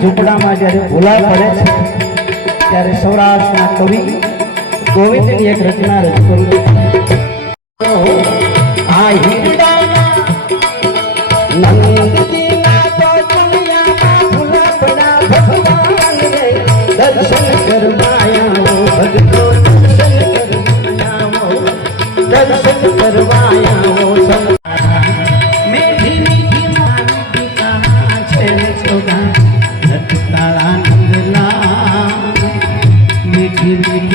ઝૂંપડામાં જ્યારે ભૂલા પડે છે ત્યારે સૌરાષ્ટ્રના કવિ ગોવિંદની એક રચના રજૂ કરું છું। દર્શન કરવાયા ભગતો દર્શન કરવાયા મીઠી મીઠી મારી કહાં છે સોગા मीठी मीठी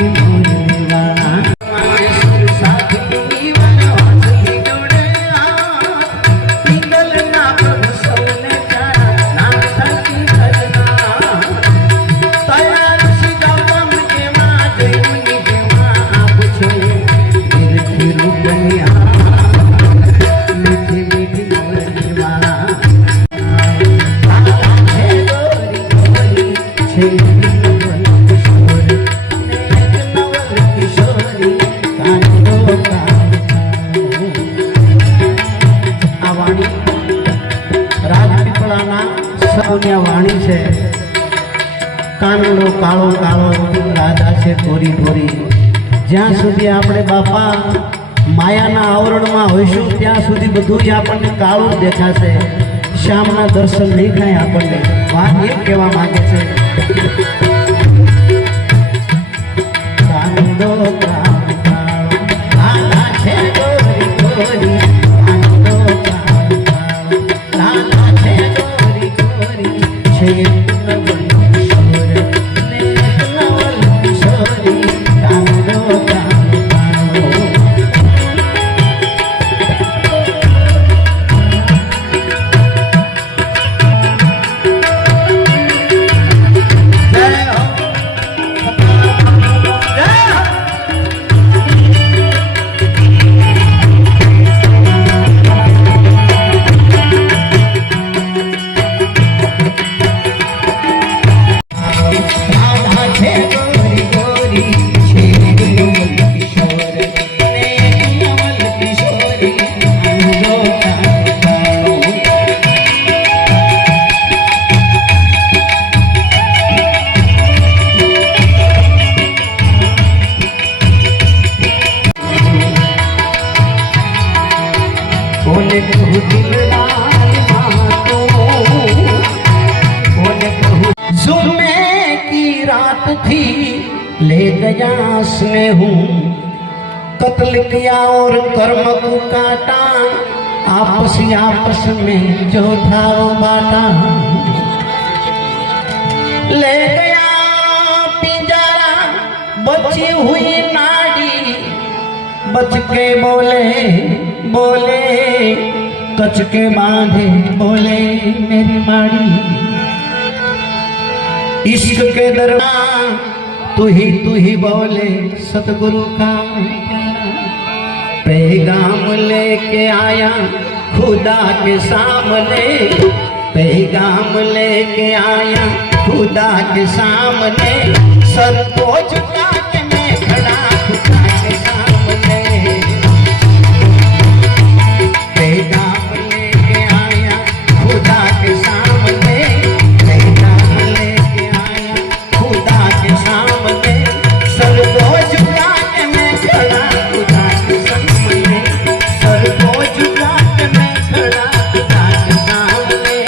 વાણી છે કાનડો કાળો કાળો રાધા છે ધોરી ધોરી। જ્યાં સુધી આપણે બાપા માયાના આવરણમાં હોઈશું ત્યાં સુધી બધું જ આપણને કાળું દેખાશે, શ્યામના દર્શન નહીં થાય આપણને। વાત એ કહેવા માંગે છે કાનડો કાળો કાળો રાધા છે ધોરી ધોરી। ले गया स्नेह कत्ल किया और कर्म को काटा, आपस आपस में जो था वो बाटा। ले गया पिंजरा बची हुई नाड़ी, बच के बोले बोले कच के बांधे बोले मेरी माड़ी। इश्क के दरबार तू ही बोले सतगुरु का पैगाम लेके आया खुदा के सामने, पैगाम लेके आया खुदा के सामने। सर को झुका के मैं खड़ा खुदा के सामने, पैगाम लेके आया खुदा के सामने, पैगाम लेके आया खुदा के सामने। सर को झुका के मैं खड़ा खुदा के सामने, सर को झुका के मैं खड़ा खुदा के सामने।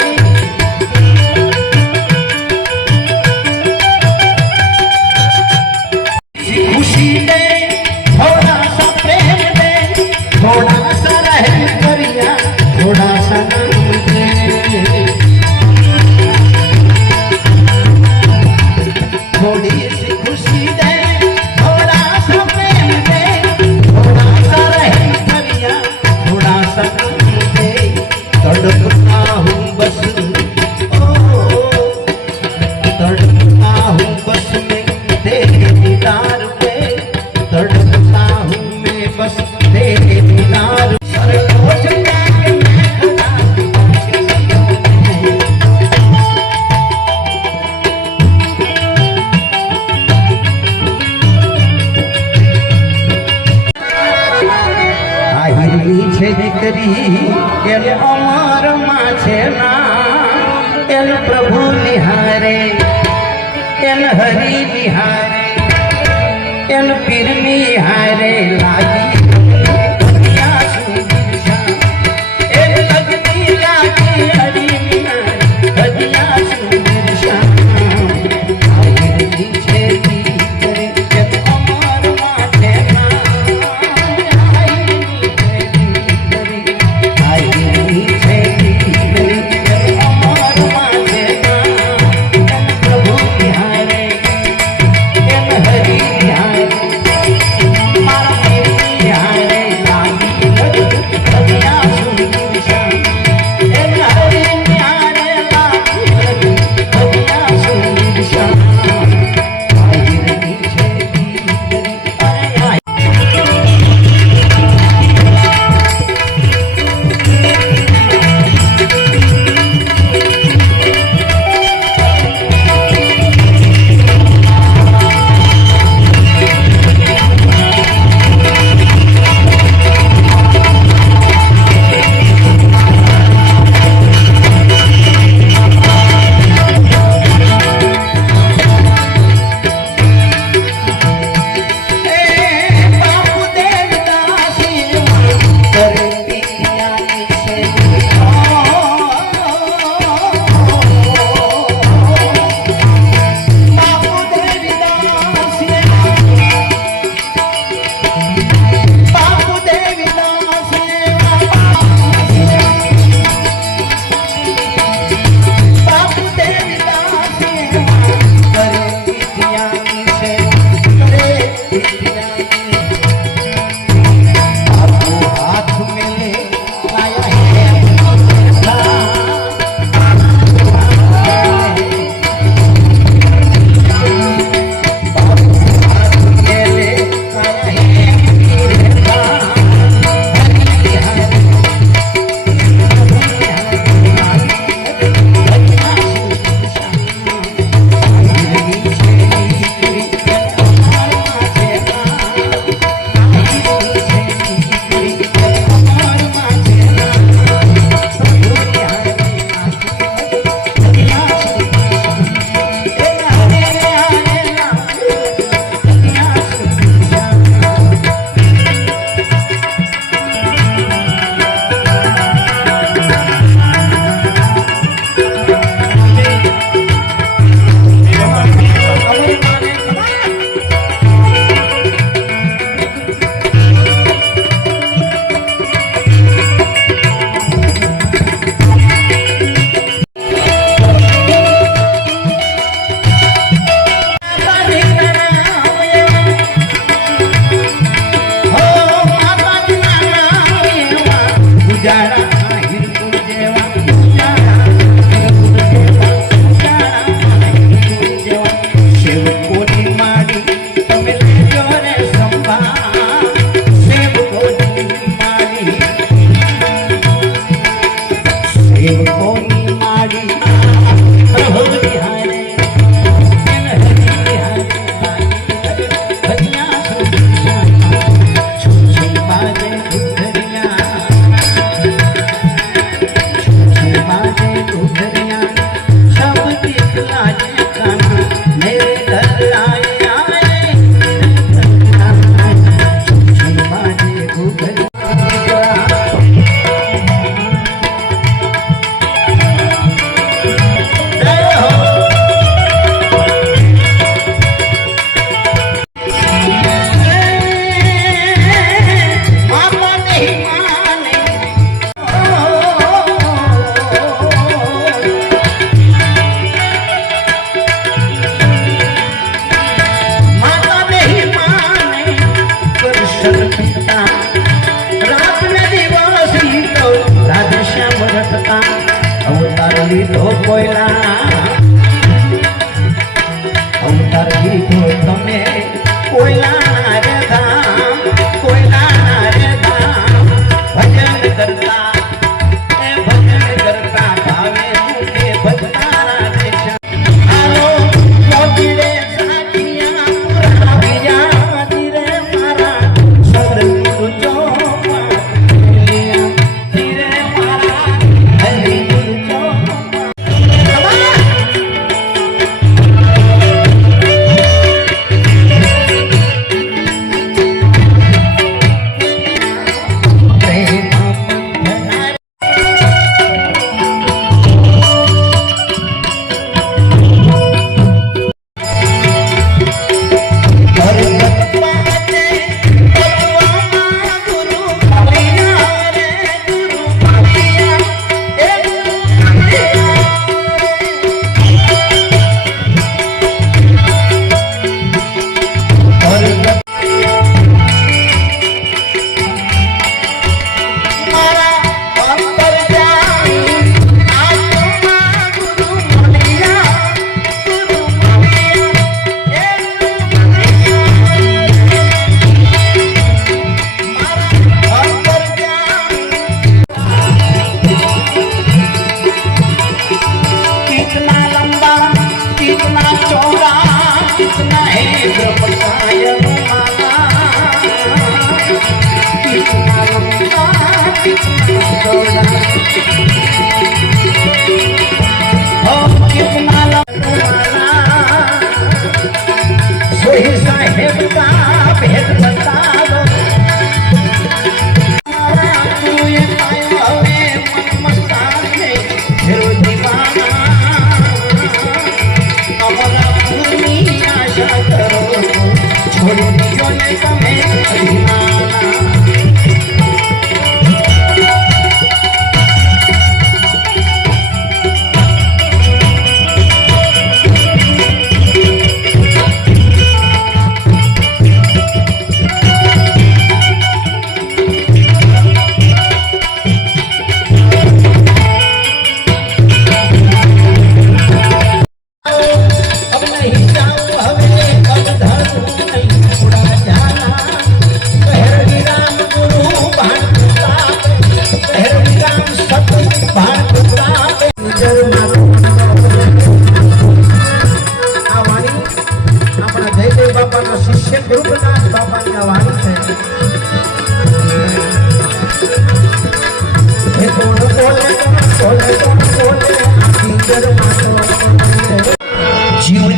એન અમરમાં છે ના એન પ્રભુ નિહારે એન હરી નિહારે એન પીર નિહારે લાગી દુનિયા સુધી શામ. એન લગતી લાગી હરી નિહારે દુનિયા સુધી શામ. આયરની છે દીકરી એન અમરમાં છે ના આયરની છે દીકરી આયરની છે દીકરી એન અમરમાં છે ના એન પ્રભુ નિહારે એન હરી નિહારે મારા પીર નિહારે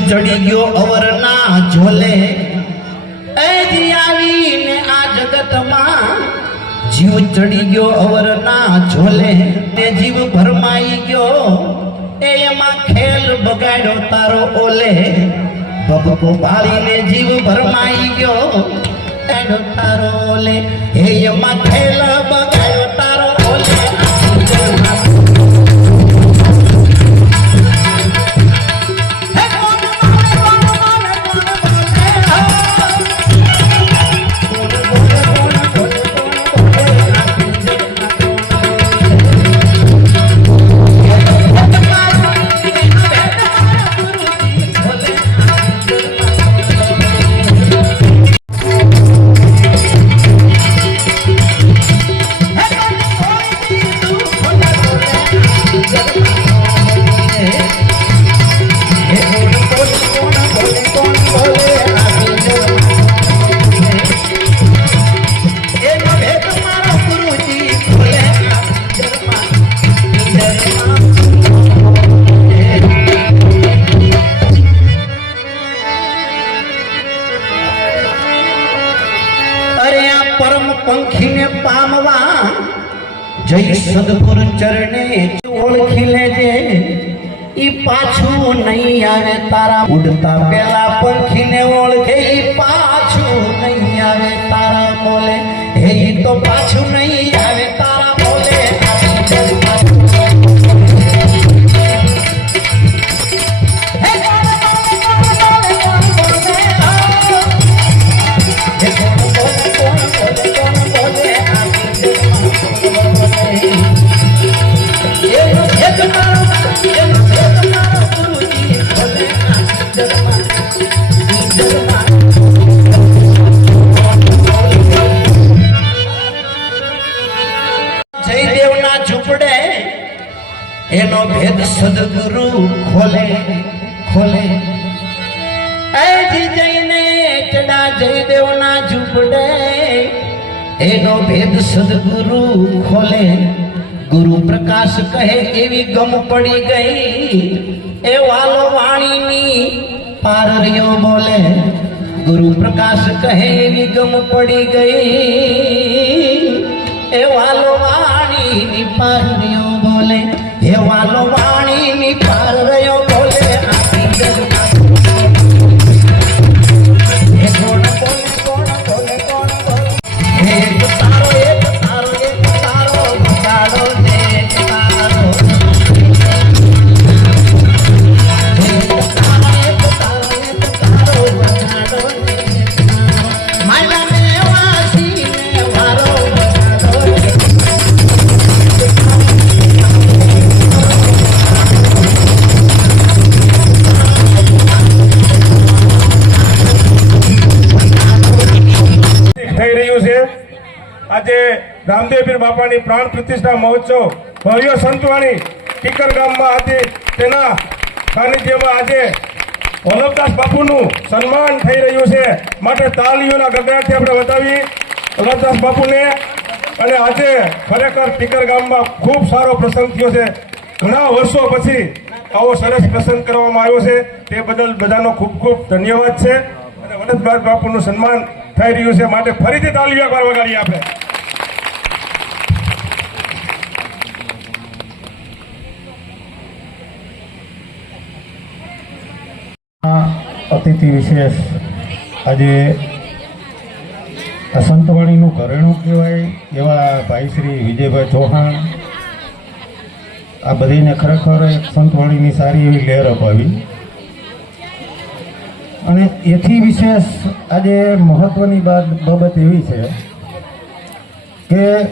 ચડી ગયો અવરના ઝોલે એ જી આવીને આ જગતમાં જીવ ચડી ગયો અવરના ઝોલે તે જીવ ભરમાઈ ગયો એ એમાં ખેલ બગાડ્યો તારો ઓલે બબકો બાળીને જીવ ભરમાઈ ગયો એનો તારો ઓલે એ એમાં ખેલ બગાડ્યો તારો ઓલે પંખીને પામવા જય સદગુરુ ચરણે ઓળખી લેજે ઈ પાછું નહીં આવે તારા ઉડતા પેલા પંખીને ઓળખે ઈ પાછું નહીં આવે તારા બોલે હે ઈ તો પાછું નહીં આવે તારા બોલે જયદેવના ઝૂંપડે એનો ભેદ સદગુરુ ખોલે ખોલે એજી જઈને ચડા જયદેવના ઝૂંપડે એનો ભેદ સદગુરુ ખોલે ગુરુ પ્રકાશ કહે એવી ગમ પડી ગઈ એ વાલો વાણીની પાર રહ્યો બોલે ગુરુ પ્રકાશ કહે એવી ગમ પડી ગઈ એ વાલો વાણીની પાર રહ્યો બોલે હે વાલો વાણીની પાર રહ્યો બોલે આખી જગત હે કોણ બોલે કોણ બોલે કોણ બોલે હે તારો એક તારો એક તારો બગાડો દે તારો હે તારો એક તારો એક તારો બગાડો દે માલા મે વાસી મે વારો બગાડો દે થઈ રહ્યું છે આજે રામદેવપીર બાપાની પ્રાણ પ્રતિષ્ઠા મહોત્સવ ભવ્ય સંતવાણી ટીકર ગામમાં આજે તેના સાનિધ્યમાં આજે વલ્લભદાસ બાપુનું સન્માન થઈ રહ્યું છે માટે તાલીઓના ગગડાટથી આપણે બતાવી વલ્લભદાસ બાપુને અને આજે ખરેખર ટીકર ગામમાં ખૂબ સારો પ્રસંગ થયો છે ઘણા વર્ષો પછી આવો સરસ પ્રસંગ કરવામાં આવ્યો છે તે બદલ બધાનો ખૂબ ખૂબ ધન્યવાદ છે અને વલ્લભદાસ બાપુનું સન્માન થઈ રહ્યું છે માટે ફરીથી તાલીઓ એકવાર વગાડીએ આપણે અતિથિ વિશેષ આજે સંતવાણીનું ઘરેણું કહેવાય એવા ભાઈ શ્રી વિજયભાઈ ચૌહાણ આ બધીને ખરેખર એક સંતવાણીની સારી એવી લહેર અપાવી અને એથી વિશેષ આજે મહત્વની બાબત એવી છે કે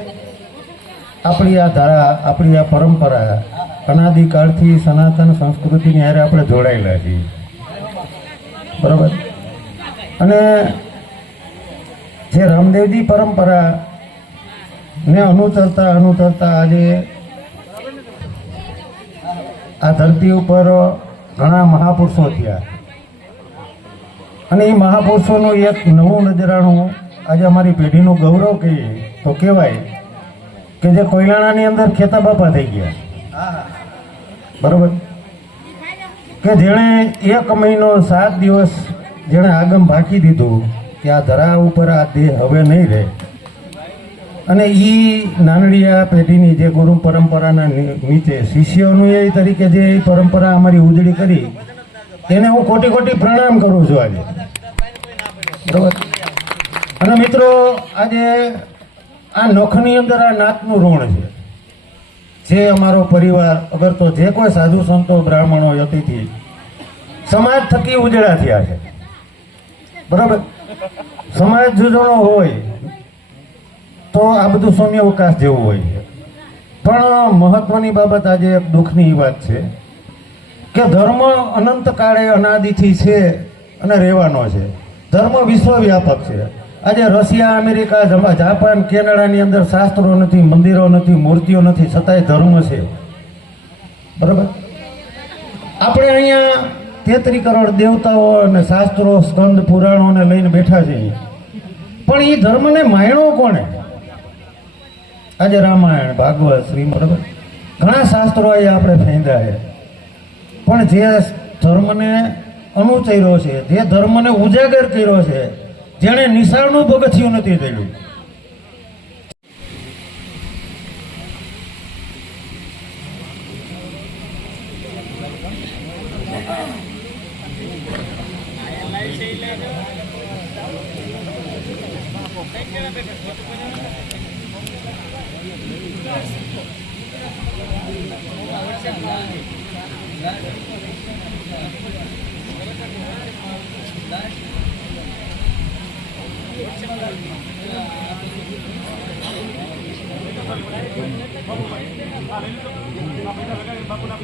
આપણી આ ધારા આપણી આ પરંપરા અનાદિકાળથી સનાતન સંસ્કૃતિની હારે આપણે જોડાયેલા છીએ બરાબર અને જે રામદેવજી પરંપરાને અનુસરતા આજે આ ધરતી ઉપર ઘણા મહાપુરુષો થયા અને એ મહાપુરુષોનું એક નવું નજરાણું આજે અમારી પેઢીનું ગૌરવ કહીએ તો કહેવાય કે જે કોયલાણાની અંદર ખેતા બાપા થઈ ગયા બરાબર કે જેણે 1 મહિનો 7 દિવસ જેણે આગમ ભાકી દીધું કે આ ધરા ઉપર આ દેહ હવે નહીં રહે, અને એ નાનડીયા પેઢીની જે ગુરુ પરંપરાના નીચે શિષ્યોનું એ તરીકે જે પરંપરા અમારી ઉજળી કરી એને હું કોટી કોટી પ્રણામ કરું છું આજે, બરાબર. અને મિત્રો આજે આ નખની અંદર આ નાતનું ઋણ છે, જે અમારો પરિવાર અગર તો જે કોઈ સાધુ સંતો બ્રાહ્મણો અતિથિ સમાજ થકી ઉજળા થયા છે, બરાબર. સમાજ જુદોનો હોય તો આ બધું સૌમ્યાવકાશ જેવું હોય છે. પણ મહત્વની બાબત આજે એક દુઃખની વાત છે કે ધર્મ અનંત કાળે અનાદિથી છે અને રહેવાનો છે. ધર્મ વિશ્વવ્યાપક છે. આજે રશિયા, અમેરિકા, જાપાન, કેનેડાની અંદર શાસ્ત્રો નથી, મંદિરો નથી, મૂર્તિઓ નથી, છતાંય ધર્મ છે, બરાબર. આપણે અહીંયા 33 કરોડ દેવતાઓ અને શાસ્ત્રો, સ્કંદ, પુરાણોને લઈને બેઠા છીએ, પણ એ ધર્મને માયણો કોણે? આજે રામાયણ, ભાગવત, શ્રીમદ, બરાબર, ઘણા શાસ્ત્રો અહીંયા આપણે ફેંદા છે, પણ જે ધર્મને અનુચર્યો છે, જે ધર્મને ઉજાગર કર્યો છે, જેણે નિશાળનું પગથિયું નથી થયું, બાપુના